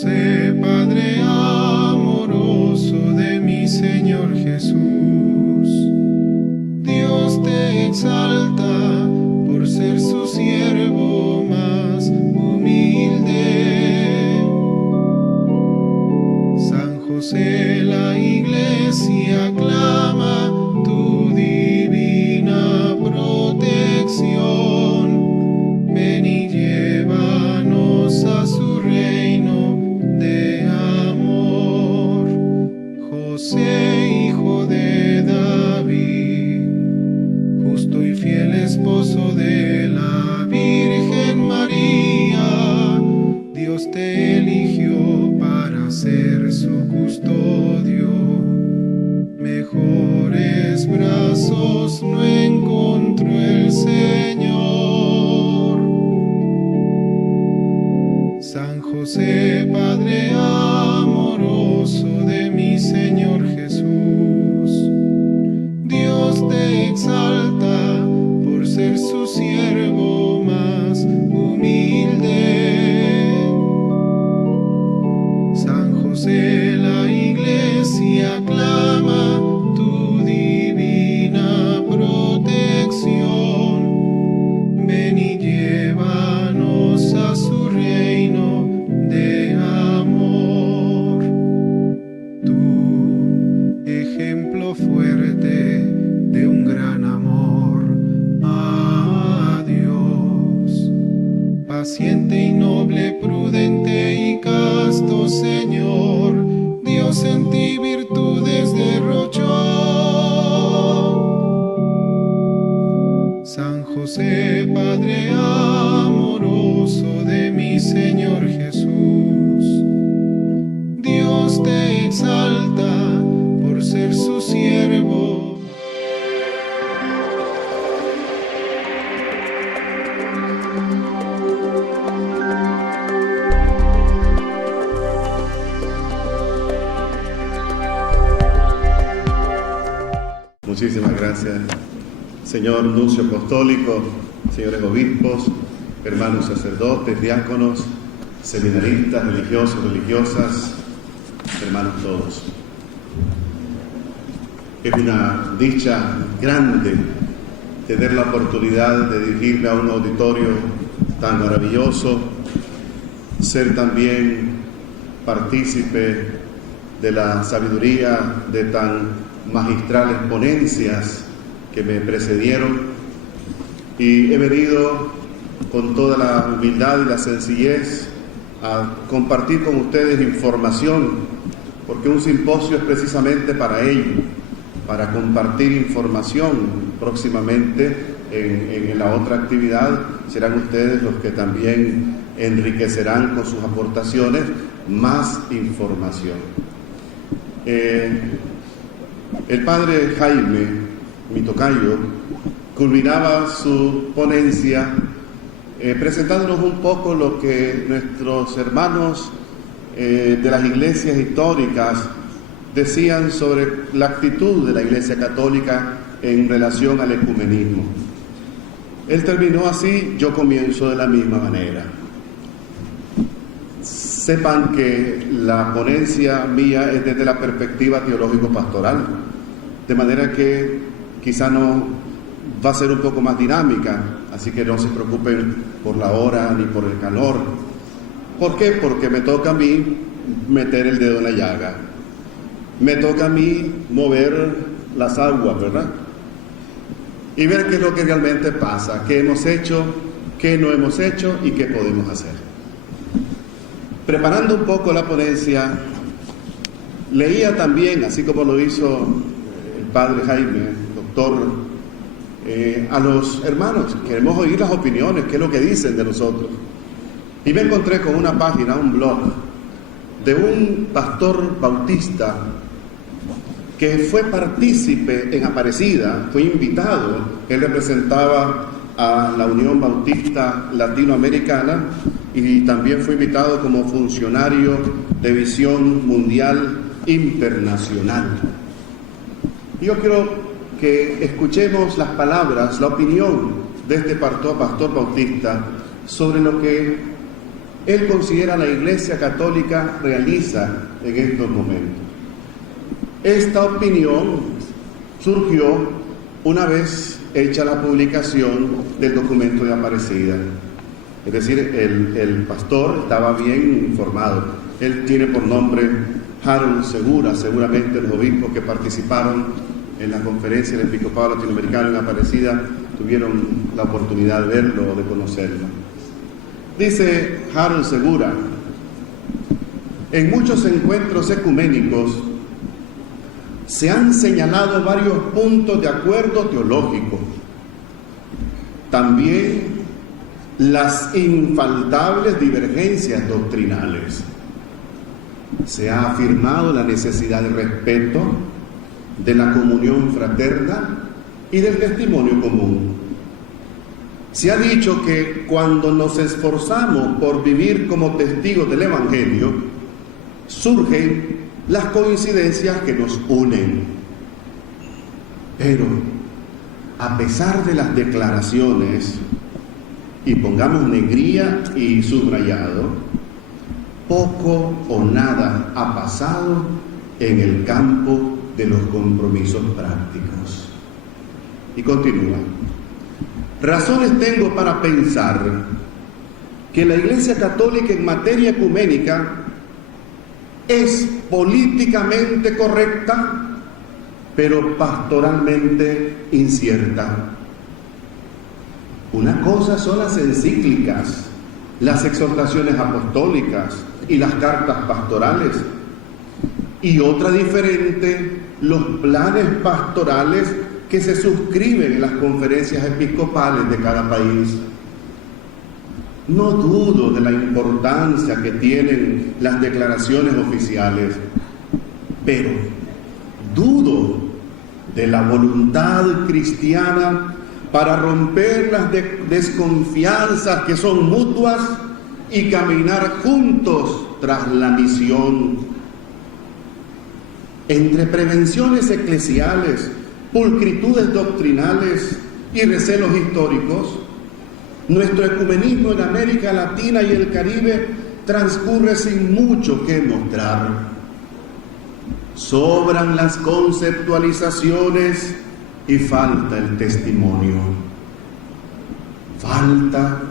José, Padre amoroso de mi Señor Jesús, Dios te exalta por ser su siervo más humilde. San José, la Iglesia aclama tu divina protección. Ven y llévanos a su reino de amor. José, hijo de David, justo y fiel esposo de la Virgen María, Dios te eligió para ser su custodio. Mejores brazos no encontró el Señor. San José, Padre amoroso de mi Señor Jesús, Dios te exalta por ser su siervo más humilde. San José, la Iglesia aclama tu divina protección. Ven y llévanos a su reino de amor. Tu ejemplo fuerte de un gran amor a Dios, paciente y noble, prudente y casto Señor, Dios en ti virtudes derrochó. San José, Padre amoroso de mi Señor Jesús, Dios te exalta por ser su siervo. Muchísimas gracias, señor nuncio apostólico, señores obispos, hermanos sacerdotes, diáconos, seminaristas, religiosos, religiosas, hermanos todos. Es una dicha grande tener la oportunidad de dirigirme a un auditorio tan maravilloso, ser también partícipe de la sabiduría de tan magistrales ponencias que me precedieron, y he venido con toda la humildad y la sencillez a compartir con ustedes información, porque un simposio es precisamente para ello, para compartir información. Próximamente en la otra actividad serán ustedes los que también enriquecerán con sus aportaciones más información. El padre Jaime, mi tocayo, culminaba su ponencia presentándonos un poco lo que nuestros hermanos de las iglesias históricas decían sobre la actitud de la Iglesia Católica en relación al ecumenismo. Él terminó así, yo comienzo de la misma manera. Sepan que la ponencia mía es desde la perspectiva teológico-pastoral, de manera que quizá no va a ser un poco más dinámica, así que no se preocupen por la hora ni por el calor. ¿Por qué? Porque me toca a mí meter el dedo en la llaga. Me toca a mí mover las aguas, ¿verdad? Y ver qué es lo que realmente pasa, qué hemos hecho, qué no hemos hecho y qué podemos hacer. Preparando un poco la ponencia, leía también, así como lo hizo el padre Jaime, doctor, a los hermanos. Queremos oír las opiniones, qué es lo que dicen de nosotros. Y me encontré con una página, un blog, de un pastor bautista que fue partícipe en Aparecida, fue invitado. Él representaba a la Unión Bautista Latinoamericana y también fue invitado como funcionario de Visión Mundial Internacional. Yo quiero que escuchemos las palabras, la opinión de este pastor bautista sobre lo que él considera la Iglesia Católica realiza en estos momentos. Esta opinión surgió una vez hecha la publicación del documento de Aparecida. Es decir, el pastor estaba bien informado. Él tiene por nombre Harold Segura, seguramente los obispos que participaron en la conferencia del Episcopado Latinoamericano en Aparecida tuvieron la oportunidad de verlo o de conocerlo. Dice Harold Segura: en muchos encuentros ecuménicos se han señalado varios puntos de acuerdo teológico. También las infaltables divergencias doctrinales. Se ha afirmado la necesidad de respeto, de la comunión fraterna y del testimonio común. Se ha dicho que cuando nos esforzamos por vivir como testigos del Evangelio, surgen las coincidencias que nos unen. Pero, a pesar de las declaraciones, y pongamos negría y subrayado, poco o nada ha pasado en el campo de los compromisos prácticos. Y continúa: razones tengo para pensar que la Iglesia Católica en materia ecuménica es políticamente correcta, pero pastoralmente incierta. Una cosa son las encíclicas, las exhortaciones apostólicas y las cartas pastorales, y otra diferente, los planes pastorales que se suscriben en las conferencias episcopales de cada país. No dudo de la importancia que tienen las declaraciones oficiales, pero dudo de la voluntad cristiana para romper las desconfianzas que son mutuas y caminar juntos tras la misión. Entre prevenciones eclesiales, pulcritudes doctrinales y recelos históricos, nuestro ecumenismo en América Latina y el Caribe transcurre sin mucho que mostrar. Sobran las conceptualizaciones y falta el testimonio. Falta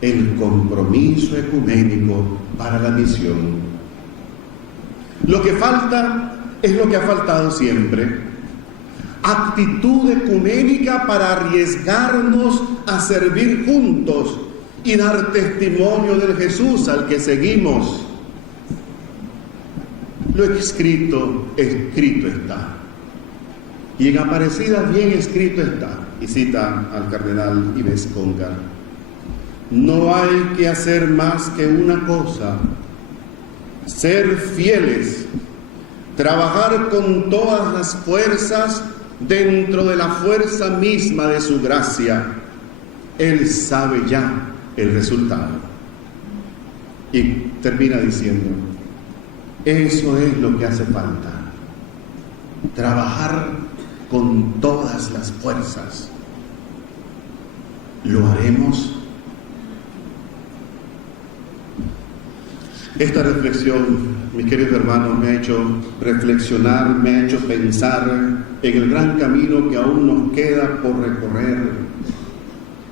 el compromiso ecuménico para la misión. Lo que falta es lo que ha faltado siempre: actitud ecuménica para arriesgarnos a servir juntos y dar testimonio del Jesús al que seguimos. Lo escrito está. Y en Aparecida bien escrito está. Y cita al cardenal Ives Congar: no hay que hacer más que una cosa: ser fieles, trabajar con todas las fuerzas dentro de la fuerza misma de su gracia. Él sabe ya el resultado. Y termina diciendo: eso es lo que hace falta, trabajar con todas las fuerzas. ¿Lo haremos? Esta reflexión, mis queridos hermanos, me ha hecho reflexionar, me ha hecho pensar en el gran camino que aún nos queda por recorrer,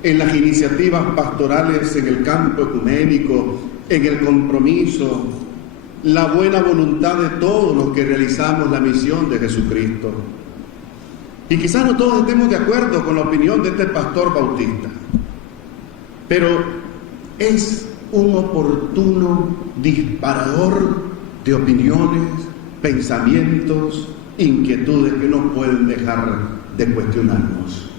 en las iniciativas pastorales en el campo ecuménico, en el compromiso, la buena voluntad de todos los que realizamos la misión de Jesucristo. Y quizás no todos estemos de acuerdo con la opinión de este pastor bautista, pero es un oportuno disparador de opiniones, pensamientos, inquietudes que no pueden dejar de cuestionarnos.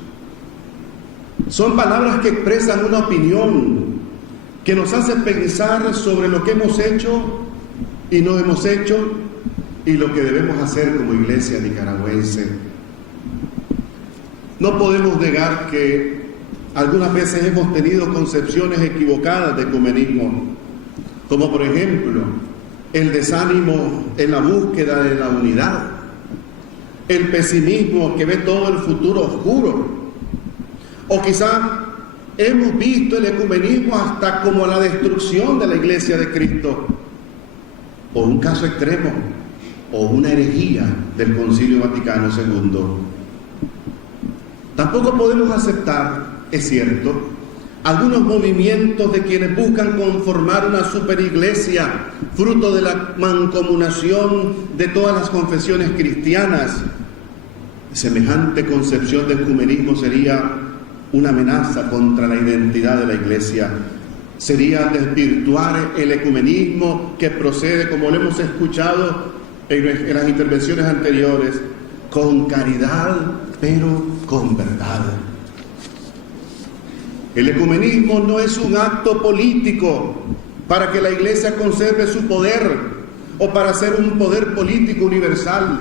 Son palabras que expresan una opinión que nos hace pensar sobre lo que hemos hecho y no hemos hecho y lo que debemos hacer como iglesia nicaragüense. No podemos negar que algunas veces hemos tenido concepciones equivocadas de ecumenismo, como por ejemplo el desánimo en la búsqueda de la unidad, el pesimismo que ve todo el futuro oscuro, o quizá hemos visto el ecumenismo hasta como la destrucción de la Iglesia de Cristo, o un caso extremo, o una herejía del Concilio Vaticano II. Tampoco podemos aceptar, es cierto, algunos movimientos de quienes buscan conformar una superiglesia, fruto de la mancomunación de todas las confesiones cristianas. Semejante concepción del ecumenismo sería una amenaza contra la identidad de la Iglesia. Sería desvirtuar el ecumenismo que procede, como lo hemos escuchado en las intervenciones anteriores, con caridad, pero con verdad. El ecumenismo no es un acto político para que la Iglesia conserve su poder o para ser un poder político universal.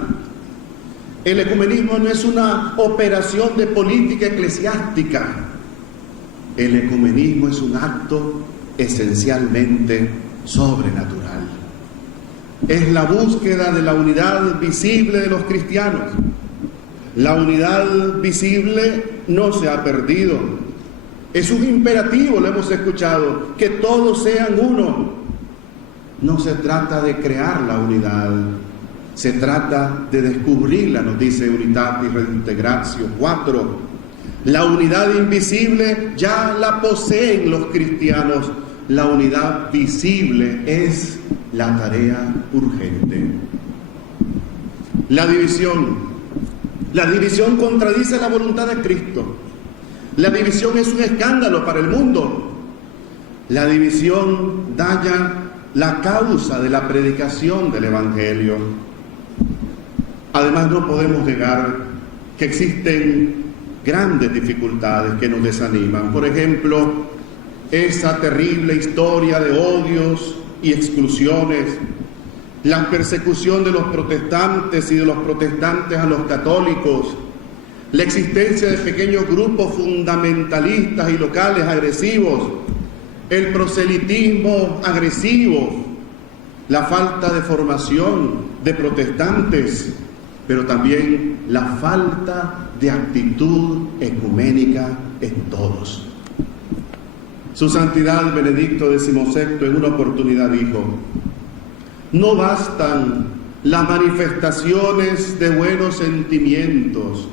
El ecumenismo no es una operación de política eclesiástica. El ecumenismo es un acto esencialmente sobrenatural. Es la búsqueda de la unidad visible de los cristianos. La unidad visible no se ha perdido. Es un imperativo, lo hemos escuchado, que todos sean uno. No se trata de crear la unidad, se trata de descubrirla, nos dice Unitatis Redintegratio 4. La unidad invisible ya la poseen los cristianos. La unidad visible es la tarea urgente. La división contradice la voluntad de Cristo. La división es un escándalo para el mundo. La división daña la causa de la predicación del Evangelio. Además, no podemos negar que existen grandes dificultades que nos desaniman. Por ejemplo, esa terrible historia de odios y exclusiones, la persecución de los protestantes y de los protestantes a los católicos, la existencia de pequeños grupos fundamentalistas y locales agresivos, el proselitismo agresivo, la falta de formación de protestantes, pero también la falta de actitud ecuménica en todos. Su Santidad Benedicto XVI en una oportunidad dijo: no bastan las manifestaciones de buenos sentimientos,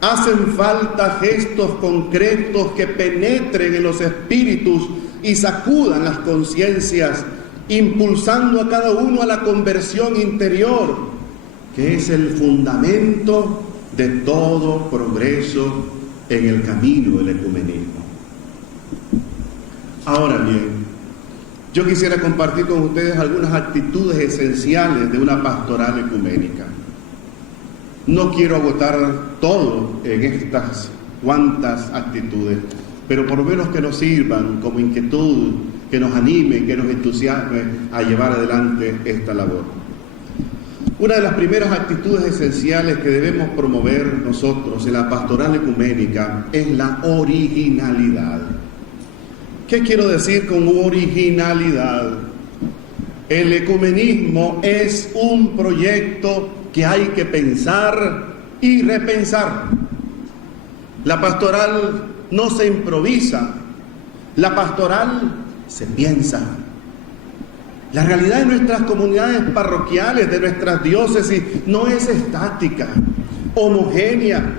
hacen falta gestos concretos que penetren en los espíritus y sacudan las conciencias, impulsando a cada uno a la conversión interior, que es el fundamento de todo progreso en el camino del ecumenismo. Ahora bien, yo quisiera compartir con ustedes algunas actitudes esenciales de una pastoral ecuménica. No quiero agotar todo en estas cuantas actitudes, pero por lo menos que nos sirvan como inquietud, que nos anime, que nos entusiasme a llevar adelante esta labor. Una de las primeras actitudes esenciales que debemos promover nosotros en la pastoral ecuménica es la originalidad. ¿Qué quiero decir con originalidad? El ecumenismo es un proyecto que hay que pensar y repensar. La pastoral no se improvisa, la pastoral se piensa. La realidad de nuestras comunidades parroquiales, de nuestras diócesis, no es estática, homogénea,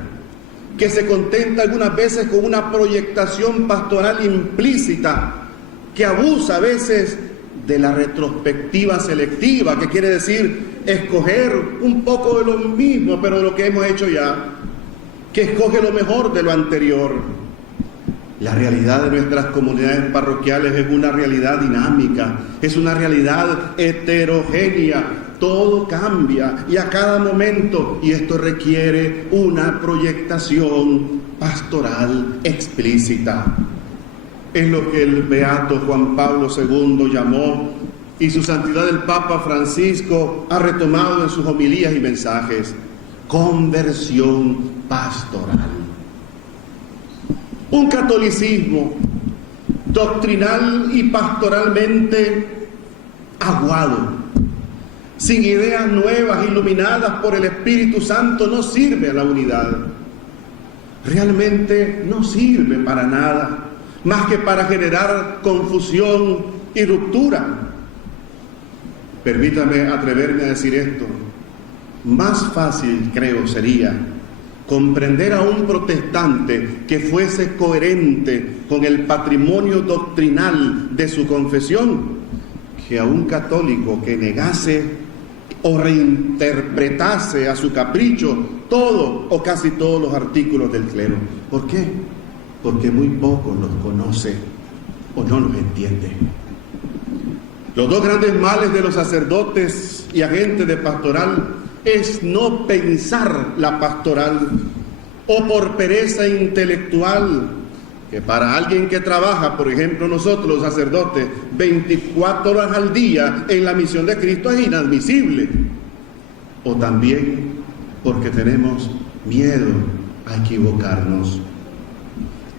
que se contenta algunas veces con una proyectación pastoral implícita, que abusa a veces de la retrospectiva selectiva, que quiere decir escoger un poco de lo mismo, pero de lo que hemos hecho ya, que escoge lo mejor de lo anterior. La realidad de nuestras comunidades parroquiales es una realidad dinámica, es una realidad heterogénea. Todo cambia y a cada momento, y esto requiere una proyectación pastoral explícita. Es lo que el beato Juan Pablo II llamó, y su santidad el Papa Francisco ha retomado en sus homilías y mensajes, conversión pastoral. Un catolicismo doctrinal y pastoralmente aguado, sin ideas nuevas iluminadas por el Espíritu Santo, no sirve a la unidad. Realmente no sirve para nada. más que para generar confusión y ruptura. Permítame atreverme a decir esto. Más fácil, creo, sería comprender a un protestante que fuese coherente con el patrimonio doctrinal de su confesión que a un católico que negase o reinterpretase a su capricho todo o casi todos los artículos del clero. ¿Por qué? Porque muy poco los conoce o no los entiende. Los dos grandes males de los sacerdotes y agentes de pastoral es no pensar la pastoral o por pereza intelectual, que para alguien que trabaja, por ejemplo nosotros los sacerdotes, 24 horas al día en la misión de Cristo es inadmisible. O también porque tenemos miedo a equivocarnos.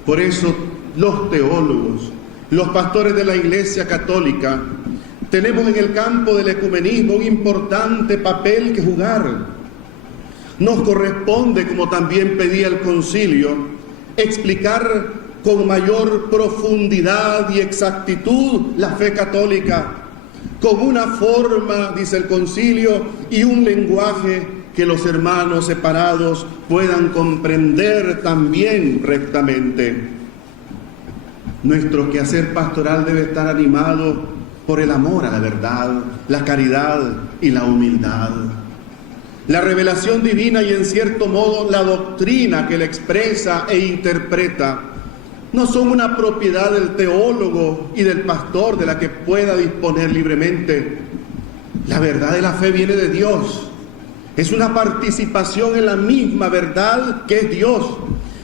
Por eso los teólogos, los pastores de la Iglesia Católica, tenemos en el campo del ecumenismo un importante papel que jugar. Nos corresponde, como también pedía el concilio, explicar con mayor profundidad y exactitud la fe católica, con una forma, dice el concilio, y un lenguaje que los hermanos separados puedan comprender también rectamente. Nuestro quehacer pastoral debe estar animado por el amor a la verdad, la caridad y la humildad. La revelación divina y en cierto modo la doctrina que la expresa e interpreta no son una propiedad del teólogo y del pastor de la que pueda disponer libremente. La verdad de la fe viene de Dios. Es una participación en la misma verdad que es Dios.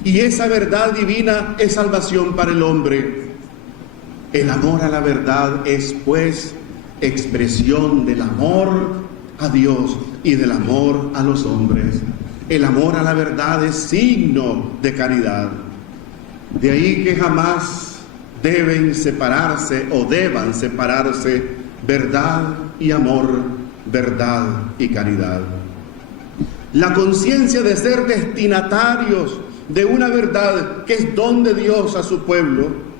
Y esa verdad divina es salvación para el hombre. El amor a la verdad es, pues, expresión del amor a Dios y del amor a los hombres. El amor a la verdad es signo de caridad. De ahí que jamás deben separarse o deban separarse verdad y amor, verdad y caridad. La conciencia de ser destinatarios de una verdad que es don de Dios a su pueblo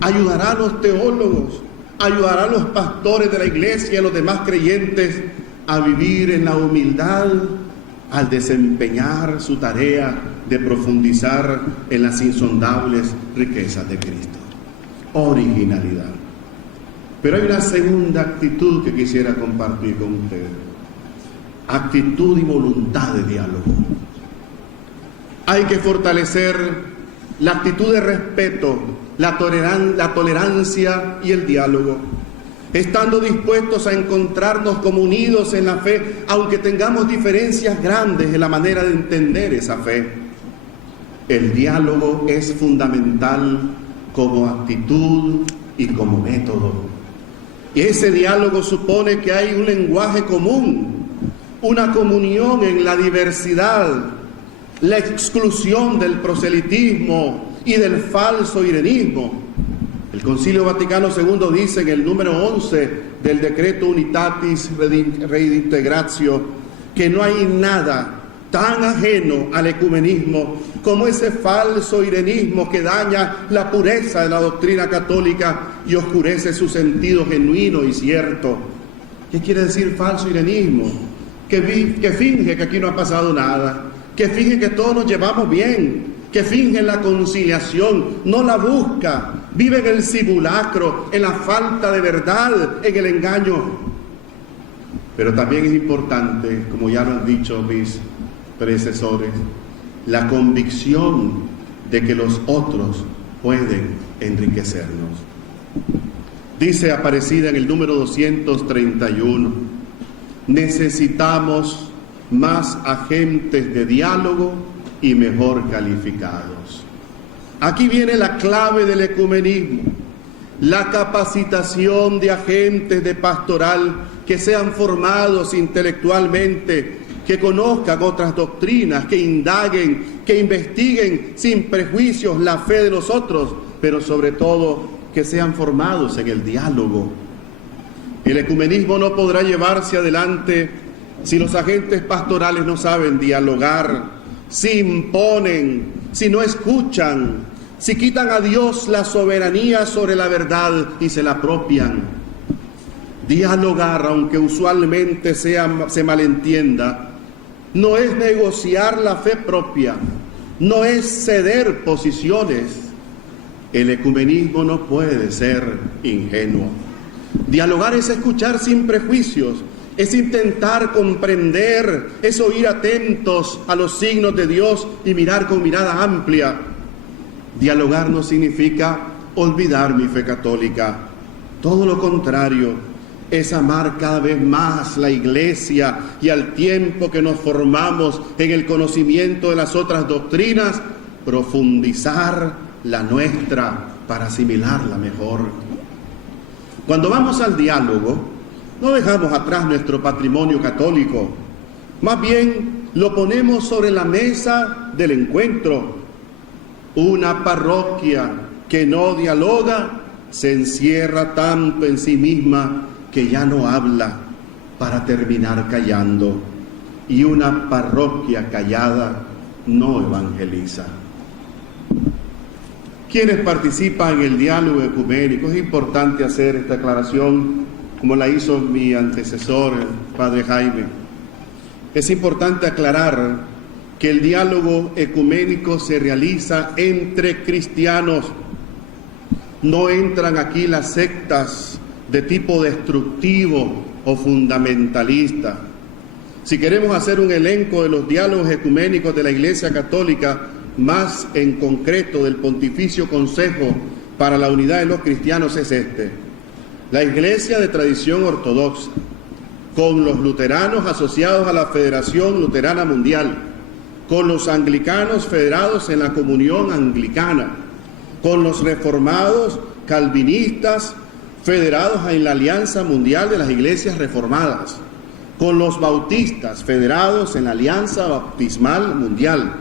ayudará a los teólogos, ayudará a los pastores de la iglesia y a los demás creyentes a vivir en la humildad al desempeñar su tarea de profundizar en las insondables riquezas de Cristo. Originalidad. Pero hay una segunda actitud que quisiera compartir con ustedes. Actitud y voluntad de diálogo. Hay que fortalecer la actitud de respeto, la tolerancia y el diálogo, estando dispuestos a encontrarnos como unidos en la fe, aunque tengamos diferencias grandes en la manera de entender esa fe. El diálogo es fundamental como actitud y como método. Y ese diálogo supone que hay un lenguaje común, una comunión en la diversidad, la exclusión del proselitismo y del falso irenismo. El Concilio Vaticano II dice en el número 11 del Decreto Unitatis Redintegratio que no hay nada tan ajeno al ecumenismo como ese falso irenismo que daña la pureza de la doctrina católica y oscurece su sentido genuino y cierto. ¿Qué quiere decir falso irenismo? Que finge que aquí no ha pasado nada, que finge que todos nos llevamos bien, que finge la conciliación, no la busca, vive en el simulacro, en la falta de verdad, en el engaño. Pero también es importante, como ya lo han dicho mis predecesores, la convicción de que los otros pueden enriquecernos. Dice Aparecida en el número 231, necesitamos más agentes de diálogo y mejor calificados. Aquí viene la clave del ecumenismo, la capacitación de agentes de pastoral que sean formados intelectualmente, que conozcan otras doctrinas, que indaguen, que investiguen sin prejuicios la fe de los otros, pero sobre todo que sean formados en el diálogo. El ecumenismo no podrá llevarse adelante si los agentes pastorales no saben dialogar, si imponen, si no escuchan, si quitan a Dios la soberanía sobre la verdad y se la apropian. Dialogar, aunque usualmente se malentienda, no es negociar la fe propia, no es ceder posiciones. El ecumenismo no puede ser ingenuo. Dialogar es escuchar sin prejuicios, es intentar comprender, es oír atentos a los signos de Dios y mirar con mirada amplia. Dialogar no significa olvidar mi fe católica. Todo lo contrario, es amar cada vez más la Iglesia y al tiempo que nos formamos en el conocimiento de las otras doctrinas, profundizar la nuestra para asimilarla mejor. Cuando vamos al diálogo, no dejamos atrás nuestro patrimonio católico, más bien lo ponemos sobre la mesa del encuentro. Una parroquia que no dialoga se encierra tanto en sí misma que ya no habla para terminar callando, y una parroquia callada no evangeliza. Quienes participan en el diálogo ecuménico, es importante hacer esta aclaración como la hizo mi antecesor, el padre Jaime. Es importante aclarar que el diálogo ecuménico se realiza entre cristianos. No entran aquí las sectas de tipo destructivo o fundamentalista. Si queremos hacer un elenco de los diálogos ecuménicos de la Iglesia Católica, más en concreto del Pontificio Consejo para la Unidad de los Cristianos, es este: la Iglesia de tradición ortodoxa, con los luteranos asociados a la Federación Luterana Mundial, con los anglicanos federados en la Comunión Anglicana, con los reformados calvinistas federados en la Alianza Mundial de las Iglesias Reformadas, con los bautistas federados en la Alianza Bautismal Mundial,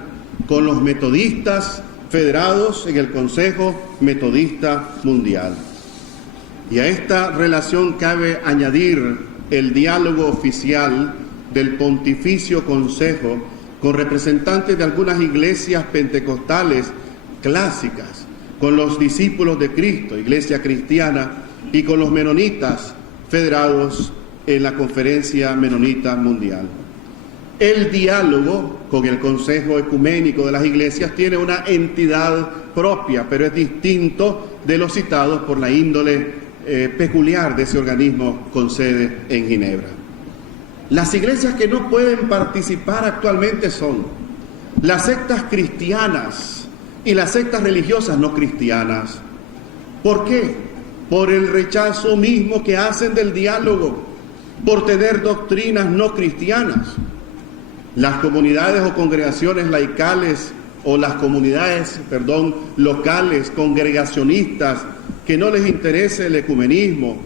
con los metodistas federados en el Consejo Metodista Mundial. Y a esta relación cabe añadir el diálogo oficial del Pontificio Consejo con representantes de algunas iglesias pentecostales clásicas, con los discípulos de Cristo, Iglesia Cristiana, y con los menonitas federados en la Conferencia Menonita Mundial. El diálogo con el Consejo Ecuménico de las Iglesias tiene una entidad propia, pero es distinto de los citados por la índole peculiar de ese organismo con sede en Ginebra. Las iglesias que no pueden participar actualmente son las sectas cristianas y las sectas religiosas no cristianas. ¿Por qué? Por el rechazo mismo que hacen del diálogo, por tener doctrinas no cristianas. Las comunidades o congregaciones laicales o las comunidades, locales, congregacionistas, que no les interese el ecumenismo,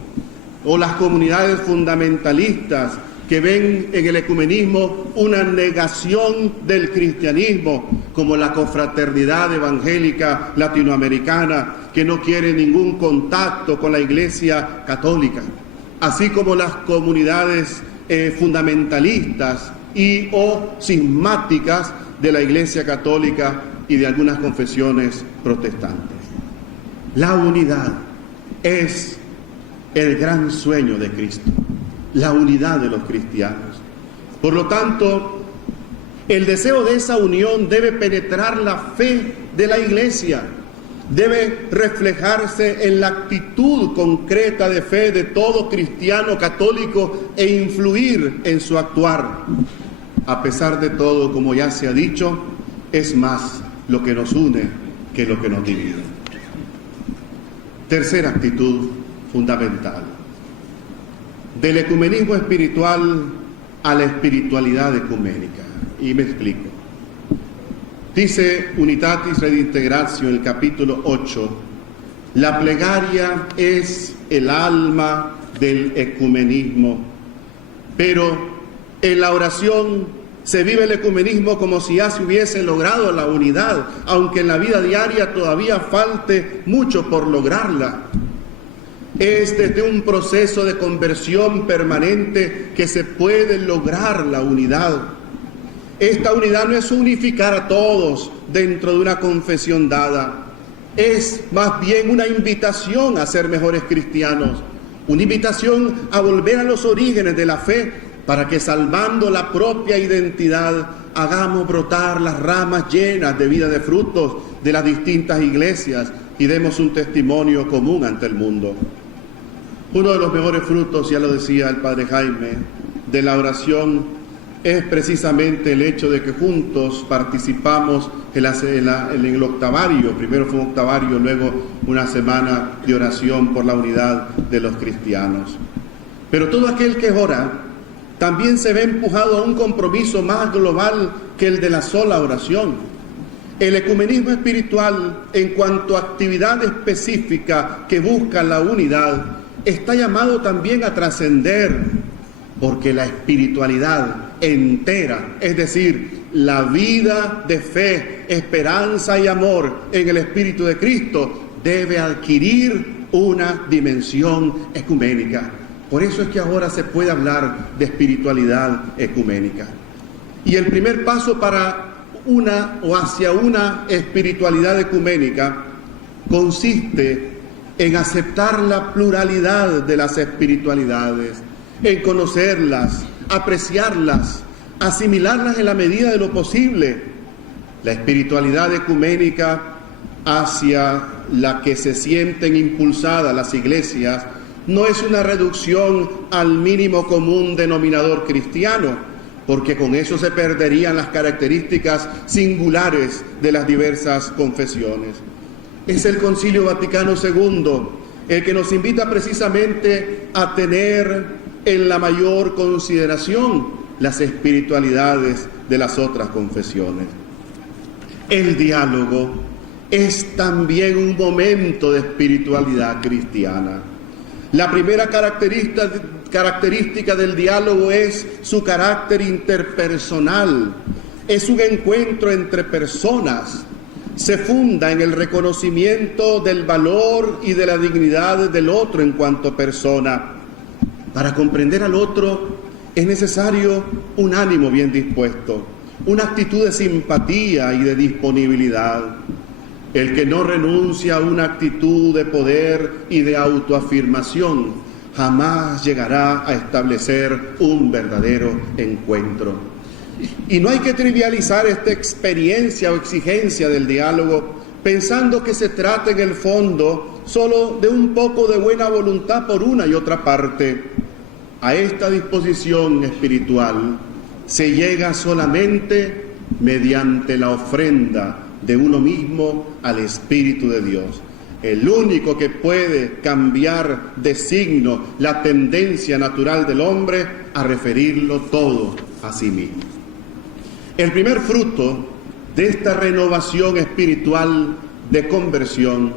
o las comunidades fundamentalistas que ven en el ecumenismo una negación del cristianismo, como la Confraternidad Evangélica Latinoamericana, que no quiere ningún contacto con la Iglesia Católica, así como las comunidades fundamentalistas y o cismáticas de la Iglesia Católica y de algunas confesiones protestantes. La unidad es el gran sueño de Cristo, la unidad de los cristianos. Por lo tanto, el deseo de esa unión debe penetrar la fe de la Iglesia, debe reflejarse en la actitud concreta de fe de todo cristiano católico e influir en su actuar. A pesar de todo, como ya se ha dicho, es más lo que nos une que lo que nos divide. Tercera actitud fundamental: del ecumenismo espiritual a la espiritualidad ecuménica. Y me explico. Dice Unitatis Redintegratio en el capítulo 8, la plegaria es el alma del ecumenismo, pero en la oración se vive el ecumenismo como si ya se hubiese logrado la unidad, aunque en la vida diaria todavía falte mucho por lograrla. Es desde un proceso de conversión permanente que se puede lograr la unidad. Esta unidad no es unificar a todos dentro de una confesión dada, es más bien una invitación a ser mejores cristianos, una invitación a volver a los orígenes de la fe, para que, salvando la propia identidad, hagamos brotar las ramas llenas de vida de frutos de las distintas iglesias y demos un testimonio común ante el mundo. Uno de los mejores frutos, ya lo decía el Padre Jaime, de la oración es precisamente el hecho de que juntos participamos en el octavario. Primero fue un octavario, luego una semana de oración por la unidad de los cristianos. Pero todo aquel que ora también se ve empujado a un compromiso más global que el de la sola oración. El ecumenismo espiritual, en cuanto a actividad específica que busca la unidad, está llamado también a trascender, porque la espiritualidad entera, es decir, la vida de fe, esperanza y amor en el Espíritu de Cristo, debe adquirir una dimensión ecuménica. Por eso es que ahora se puede hablar de espiritualidad ecuménica. Y el primer paso para hacia una espiritualidad ecuménica consiste en aceptar la pluralidad de las espiritualidades, en conocerlas, apreciarlas, asimilarlas en la medida de lo posible. La espiritualidad ecuménica hacia la que se sienten impulsadas las iglesias no es una reducción al mínimo común denominador cristiano, porque con eso se perderían las características singulares de las diversas confesiones. Es el Concilio Vaticano II el que nos invita precisamente a tener en la mayor consideración las espiritualidades de las otras confesiones. El diálogo es también un momento de espiritualidad cristiana. La primera característica del diálogo es su carácter interpersonal. Es un encuentro entre personas. Se funda en el reconocimiento del valor y de la dignidad del otro en cuanto persona. Para comprender al otro es necesario un ánimo bien dispuesto, una actitud de simpatía y de disponibilidad. El que no renuncia a una actitud de poder y de autoafirmación jamás llegará a establecer un verdadero encuentro. Y no hay que trivializar esta experiencia o exigencia del diálogo pensando que se trata en el fondo solo de un poco de buena voluntad por una y otra parte. A esta disposición espiritual se llega solamente mediante la ofrenda de uno mismo al Espíritu de Dios, el único que puede cambiar de signo la tendencia natural del hombre a referirlo todo a sí mismo. El primer fruto de esta renovación espiritual de conversión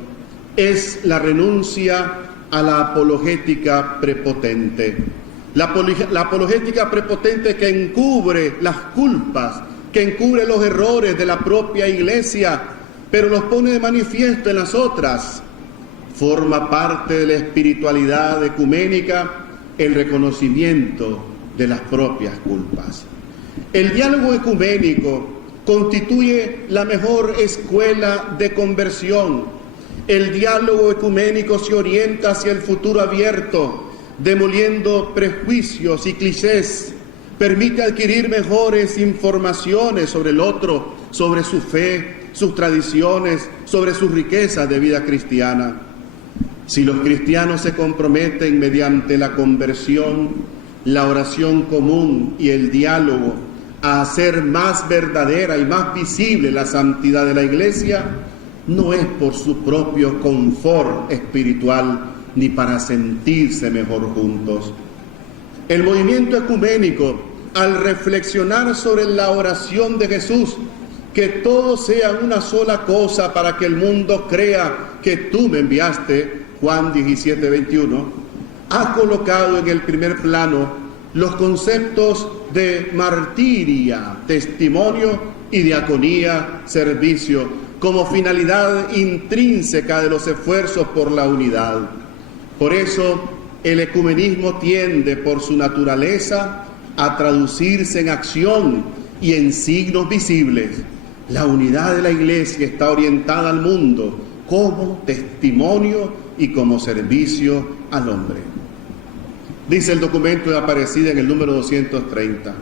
es la renuncia a la apologética prepotente. La apologética prepotente que encubre las culpas, que encubre los errores de la propia iglesia, pero los pone de manifiesto en las otras. Forma parte de la espiritualidad ecuménica el reconocimiento de las propias culpas. El diálogo ecuménico constituye la mejor escuela de conversión. El diálogo ecuménico se orienta hacia el futuro abierto, demoliendo prejuicios y clichés. Permite adquirir mejores informaciones sobre el otro, sobre su fe, sus tradiciones, sobre sus riquezas de vida cristiana. Si los cristianos se comprometen mediante la conversión, la oración común y el diálogo a hacer más verdadera y más visible la santidad de la Iglesia, no es por su propio confort espiritual ni para sentirse mejor juntos. El movimiento ecuménico, al reflexionar sobre la oración de Jesús, que todos sean una sola cosa para que el mundo crea que tú me enviaste, Juan 17:21, ha colocado en el primer plano los conceptos de martiria, testimonio, y diaconía, servicio, como finalidad intrínseca de los esfuerzos por la unidad. Por eso, el ecumenismo tiende por su naturaleza a traducirse en acción y en signos visibles. La unidad de la Iglesia está orientada al mundo como testimonio y como servicio al hombre. Dice el documento de Aparecida en el número 230,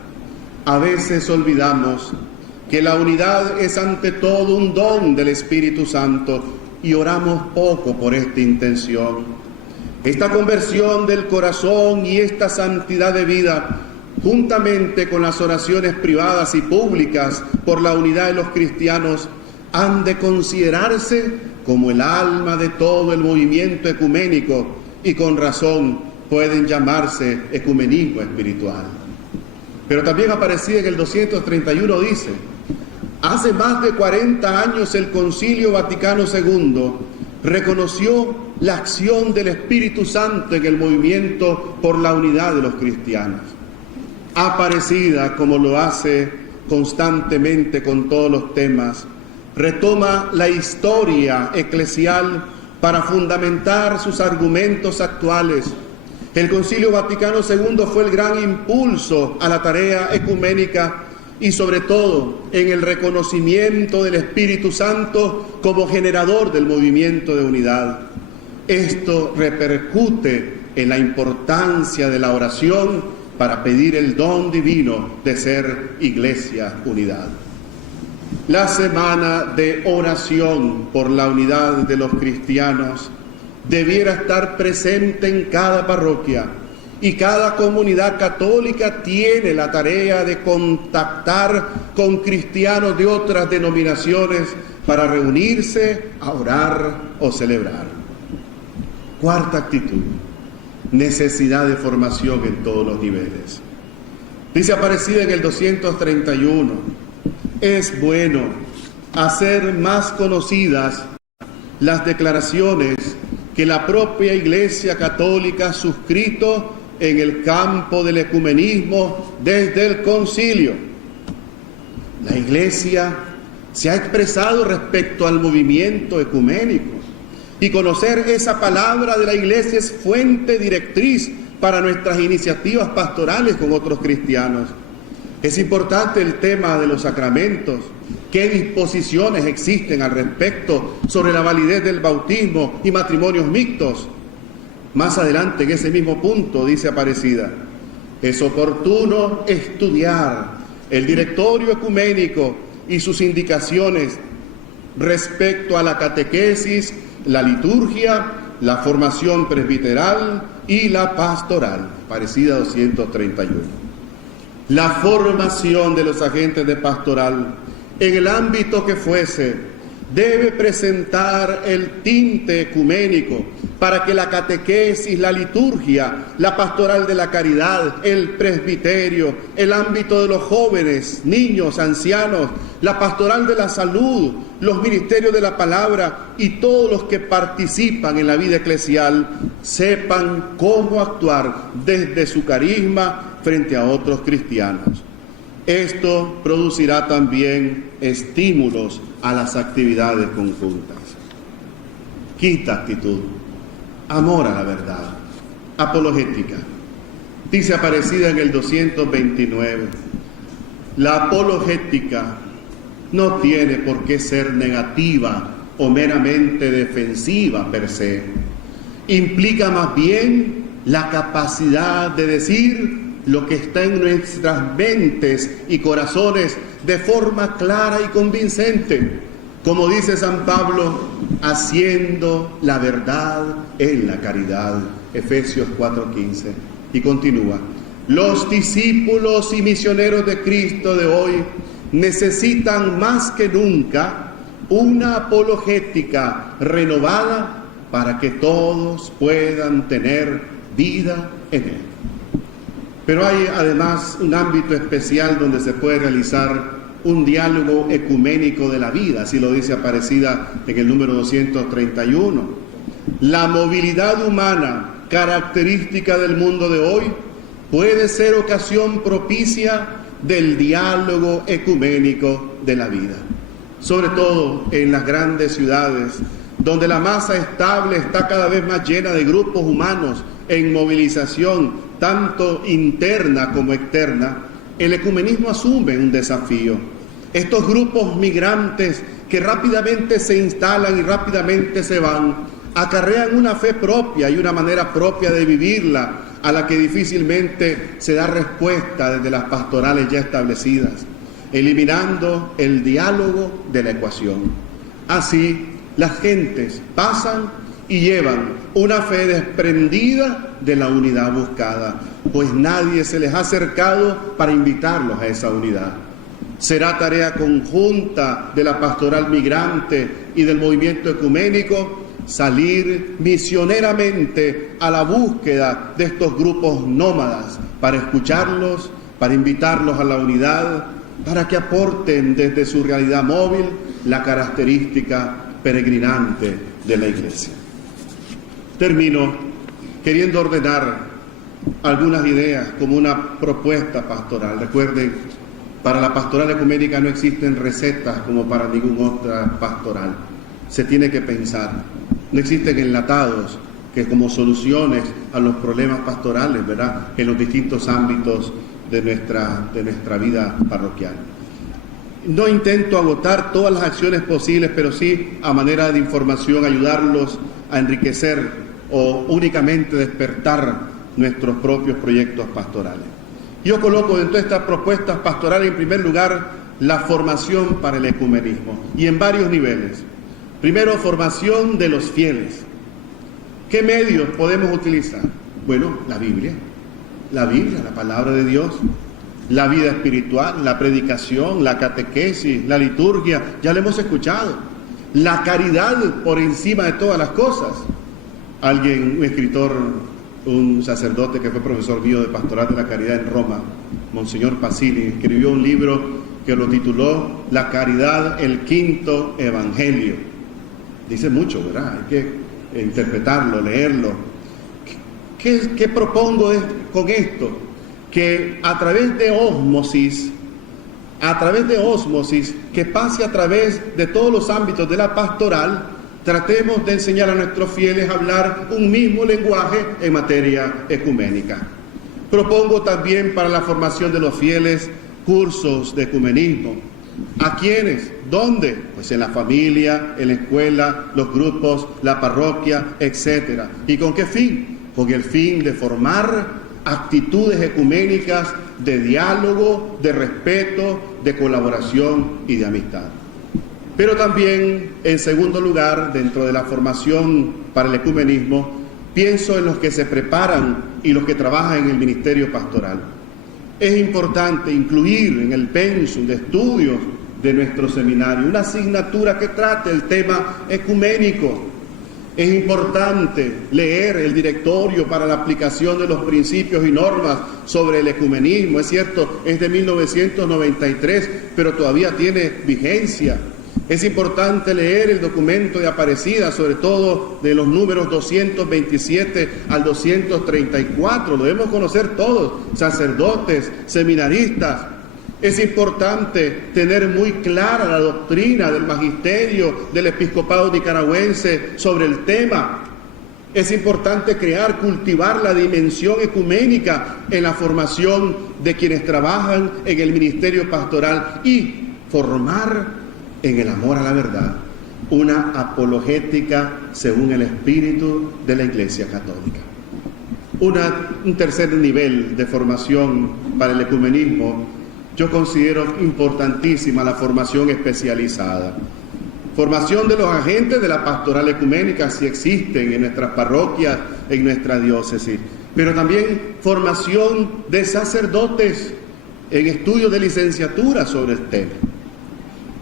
a veces olvidamos que la unidad es ante todo un don del Espíritu Santo y oramos poco por esta intención. Esta conversión del corazón y esta santidad de vida, juntamente con las oraciones privadas y públicas por la unidad de los cristianos, han de considerarse como el alma de todo el movimiento ecuménico y con razón pueden llamarse ecumenismo espiritual. Pero también Aparecida en el 231 dice, hace más de 40 años el Concilio Vaticano II reconoció la acción del Espíritu Santo en el movimiento por la unidad de los cristianos. Aparecida, como lo hace constantemente con todos los temas, retoma la historia eclesial para fundamentar sus argumentos actuales. El Concilio Vaticano II fue el gran impulso a la tarea ecuménica y sobre todo en el reconocimiento del Espíritu Santo como generador del movimiento de unidad. Esto repercute en la importancia de la oración para pedir el don divino de ser Iglesia Unidad. La semana de oración por la unidad de los cristianos debiera estar presente en cada parroquia y cada comunidad católica tiene la tarea de contactar con cristianos de otras denominaciones para reunirse, a orar o celebrar. Cuarta actitud, necesidad de formación en todos los niveles. Dice Aparecida en el 231, es bueno hacer más conocidas las declaraciones que la propia Iglesia Católica ha suscrito en el campo del ecumenismo desde el concilio. La Iglesia se ha expresado respecto al movimiento ecuménico y conocer esa palabra de la Iglesia es fuente directriz para nuestras iniciativas pastorales con otros cristianos. Es importante el tema de los sacramentos. ¿Qué disposiciones existen al respecto sobre la validez del bautismo y matrimonios mixtos? Más adelante, en ese mismo punto, dice Aparecida, es oportuno estudiar el directorio ecuménico y sus indicaciones respecto a la catequesis, la liturgia, la formación presbiteral y la pastoral. Aparecida 231. La formación de los agentes de pastoral, en el ámbito que fuese, debe presentar el tinte ecuménico para que la catequesis, la liturgia, la pastoral de la caridad, el presbiterio, el ámbito de los jóvenes, niños, ancianos, la pastoral de la salud, los ministerios de la palabra y todos los que participan en la vida eclesial sepan cómo actuar desde su carisma frente a otros cristianos. Esto producirá también estímulos a las actividades conjuntas. Quinta actitud, amor a la verdad, apologética. Dice Aparecida en el 229, la apologética no tiene por qué ser negativa o meramente defensiva per se. Implica más bien la capacidad de decir lo que está en nuestras mentes y corazones de forma clara y convincente, como dice San Pablo, haciendo la verdad en la caridad, Efesios 4:15, y continúa, los discípulos y misioneros de Cristo de hoy necesitan más que nunca una apologética renovada para que todos puedan tener vida en él. Pero hay además un ámbito especial donde se puede realizar un diálogo ecuménico de la vida, así lo dice Aparecida en el número 231. La movilidad humana, característica del mundo de hoy, puede ser ocasión propicia del diálogo ecuménico de la vida, sobre todo en las grandes ciudades, donde la masa estable está cada vez más llena de grupos humanos en movilización, tanto interna como externa. El ecumenismo asume un desafío. Estos grupos migrantes que rápidamente se instalan y rápidamente se van, acarrean una fe propia y una manera propia de vivirla, a la que difícilmente se da respuesta desde las pastorales ya establecidas, eliminando el diálogo de la ecuación. Así, las gentes pasan y llevan una fe desprendida de la unidad buscada, pues nadie se les ha acercado para invitarlos a esa unidad. Será tarea conjunta de la pastoral migrante y del movimiento ecuménico salir misioneramente a la búsqueda de estos grupos nómadas para escucharlos, para invitarlos a la unidad, para que aporten desde su realidad móvil la característica peregrinante de la Iglesia. Termino queriendo ordenar algunas ideas como una propuesta pastoral. Recuerden, para la pastoral ecuménica no existen recetas como para ninguna otra pastoral. Se tiene que pensar. No existen enlatados que como soluciones a los problemas pastorales, ¿verdad?, en los distintos ámbitos de nuestra vida parroquial. No intento agotar todas las acciones posibles, pero sí, a manera de información, ayudarlos a enriquecer o únicamente despertar nuestros propios proyectos pastorales. Yo coloco dentro de estas propuestas pastorales, en primer lugar, la formación para el ecumenismo, y en varios niveles. Primero, formación de los fieles. ¿Qué medios podemos utilizar? Bueno, la Biblia, la palabra de Dios, la vida espiritual, la predicación, la catequesis, la liturgia, ya lo hemos escuchado. La caridad por encima de todas las cosas. Un escritor, un sacerdote que fue profesor mío de Pastoral de la Caridad en Roma, Monseñor Pasini, escribió un libro que lo tituló La caridad, el quinto evangelio. Dice mucho, ¿verdad? Hay que interpretarlo, leerlo. ¿Qué propongo con esto? Que a través de ósmosis, que pase a través de todos los ámbitos de la pastoral, tratemos de enseñar a nuestros fieles a hablar un mismo lenguaje en materia ecuménica. Propongo también para la formación de los fieles cursos de ecumenismo. ¿A quiénes? ¿Dónde? Pues en la familia, en la escuela, los grupos, la parroquia, etc. ¿Y con qué fin? Con el fin de formar actitudes ecuménicas de diálogo, de respeto, de colaboración y de amistad. Pero también, en segundo lugar, dentro de la formación para el ecumenismo, pienso en los que se preparan y los que trabajan en el ministerio pastoral. Es importante incluir en el pensum de estudios de nuestro seminario una asignatura que trate el tema ecuménico. Es importante leer el directorio para la aplicación de los principios y normas sobre el ecumenismo. Es cierto, es de 1993, pero todavía tiene vigencia. Es importante leer el documento de Aparecida, sobre todo de los números 227 al 234. Lo debemos conocer todos, sacerdotes, seminaristas. Es importante tener muy clara la doctrina del magisterio del episcopado nicaragüense sobre el tema. Es importante cultivar la dimensión ecuménica en la formación de quienes trabajan en el ministerio pastoral y formar en el amor a la verdad una apologética según el espíritu de la Iglesia Católica. Un tercer nivel de formación para el ecumenismo, yo considero importantísima la formación especializada. Formación de los agentes de la pastoral ecuménica, si existen en nuestras parroquias, en nuestra diócesis, pero también formación de sacerdotes en estudios de licenciatura sobre el tema.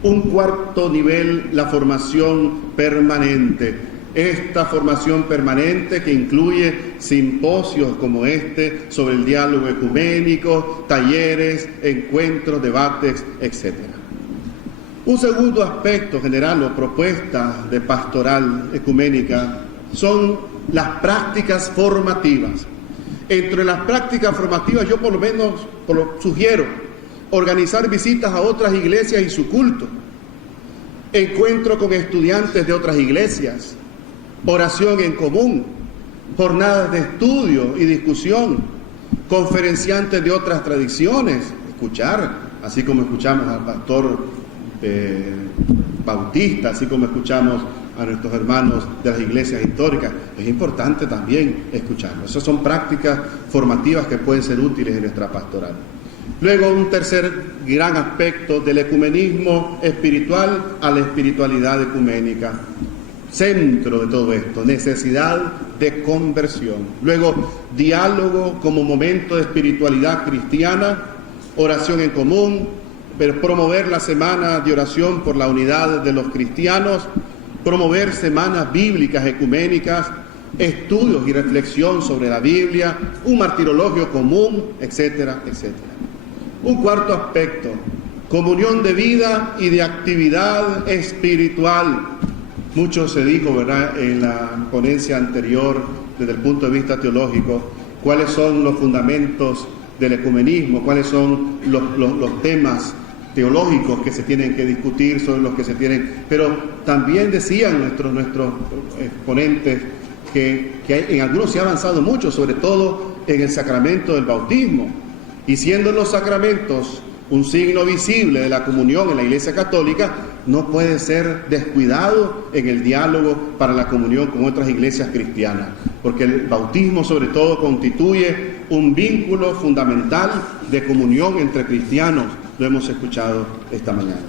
Un cuarto nivel, la formación permanente. Esta formación permanente que incluye simposios como este sobre el diálogo ecuménico, talleres, encuentros, debates, etc. Un segundo aspecto general o propuesta de pastoral ecuménica son las prácticas formativas. Entre las prácticas formativas yo por lo menos sugiero organizar visitas a otras iglesias y su culto, encuentro con estudiantes de otras iglesias, oración en común, jornadas de estudio y discusión, conferenciantes de otras tradiciones, escuchar, así como escuchamos al pastor bautistas, así como escuchamos a nuestros hermanos de las iglesias históricas. Es importante también escucharlos. Esas son prácticas formativas que pueden ser útiles en nuestra pastoral. Luego, un tercer gran aspecto del ecumenismo espiritual a la espiritualidad ecuménica. Centro de todo esto, necesidad de conversión. Luego, diálogo como momento de espiritualidad cristiana, oración en común, promover la semana de oración por la unidad de los cristianos, promover semanas bíblicas ecuménicas, estudios y reflexión sobre la Biblia, un martirologio común, etcétera, etcétera. Un cuarto aspecto, comunión de vida y de actividad espiritual. Mucho se dijo, ¿verdad?, en la ponencia anterior, desde el punto de vista teológico, cuáles son los fundamentos del ecumenismo, cuáles son los temas teológicos que se tienen que discutir, sobre los que se tienen... Pero también decían nuestros exponentes que en algunos se ha avanzado mucho, sobre todo en el sacramento del bautismo. Y siendo los sacramentos un signo visible de la comunión en la Iglesia Católica, no puede ser descuidado en el diálogo para la comunión con otras iglesias cristianas, porque el bautismo sobre todo constituye un vínculo fundamental de comunión entre cristianos. Lo hemos escuchado esta mañana.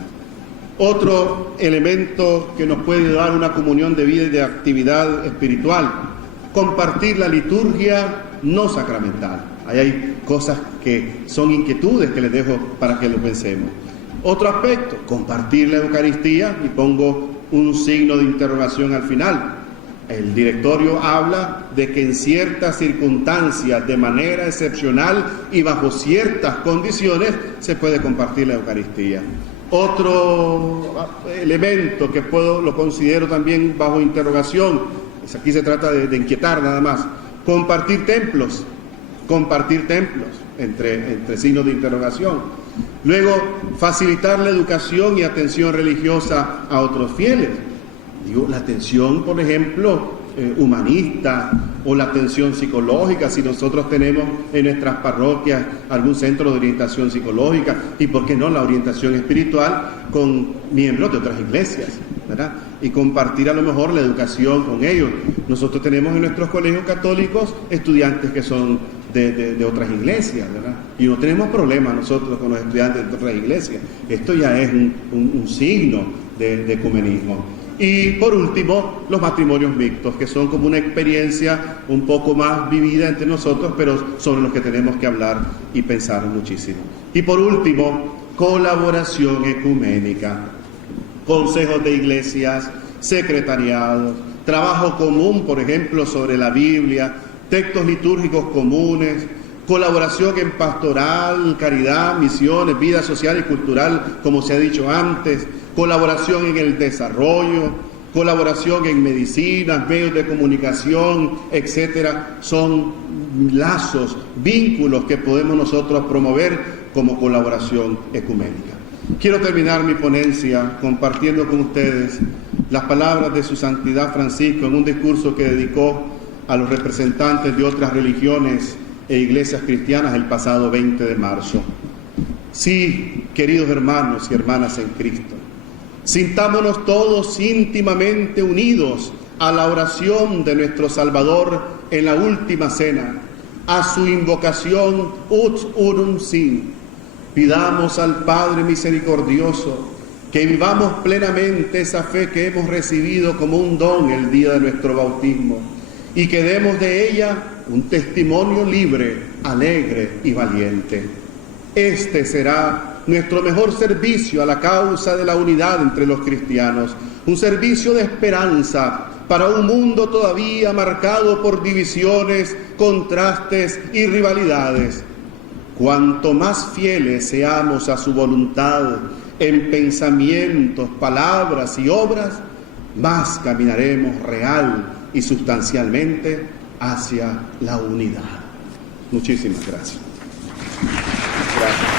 Otro elemento que nos puede dar una comunión de vida y de actividad espiritual, compartir la liturgia no sacramental. Ahí hay cosas que son inquietudes que les dejo para que lo pensemos. Otro aspecto, compartir la Eucaristía, y pongo un signo de interrogación al final. El directorio habla de que en ciertas circunstancias, de manera excepcional y bajo ciertas condiciones, se puede compartir la Eucaristía. Otro elemento que lo considero también bajo interrogación, aquí se trata de inquietar nada más, compartir templos, entre signos de interrogación. Luego, facilitar la educación y atención religiosa a otros fieles. Digo, la atención, por ejemplo, humanista, o la atención psicológica, si nosotros tenemos en nuestras parroquias algún centro de orientación psicológica, y por qué no la orientación espiritual con miembros de otras iglesias, ¿verdad? Y compartir a lo mejor la educación con ellos. Nosotros tenemos en nuestros colegios católicos estudiantes que son de otras iglesias, ¿verdad? Y no tenemos problemas nosotros con los estudiantes de otras iglesias. Esto ya es un signo de ecumenismo. Y por último, los matrimonios mixtos, que son como una experiencia un poco más vivida entre nosotros, pero sobre los que tenemos que hablar y pensar muchísimo. Y por último, colaboración ecuménica, consejos de iglesias, secretariados, trabajo común, por ejemplo, sobre la Biblia, textos litúrgicos comunes, colaboración en pastoral, caridad, misiones, vida social y cultural, como se ha dicho antes, colaboración en el desarrollo, colaboración en medicinas, medios de comunicación, etcétera. Son lazos, vínculos que podemos nosotros promover como colaboración ecuménica. Quiero terminar mi ponencia compartiendo con ustedes las palabras de su Santidad Francisco en un discurso que dedicó a los representantes de otras religiones e iglesias cristianas el pasado 20 de marzo. Sí, queridos hermanos y hermanas en Cristo, sintámonos todos íntimamente unidos a la oración de nuestro Salvador en la última cena, a su invocación Ut Unum Sin. Pidamos al Padre misericordioso que vivamos plenamente esa fe que hemos recibido como un don el día de nuestro bautismo, y que demos de ella un testimonio libre, alegre y valiente. Este será nuestro mejor servicio a la causa de la unidad entre los cristianos, un servicio de esperanza para un mundo todavía marcado por divisiones, contrastes y rivalidades. Cuanto más fieles seamos a su voluntad en pensamientos, palabras y obras, más caminaremos real y sustancialmente hacia la unidad. Muchísimas gracias. Gracias.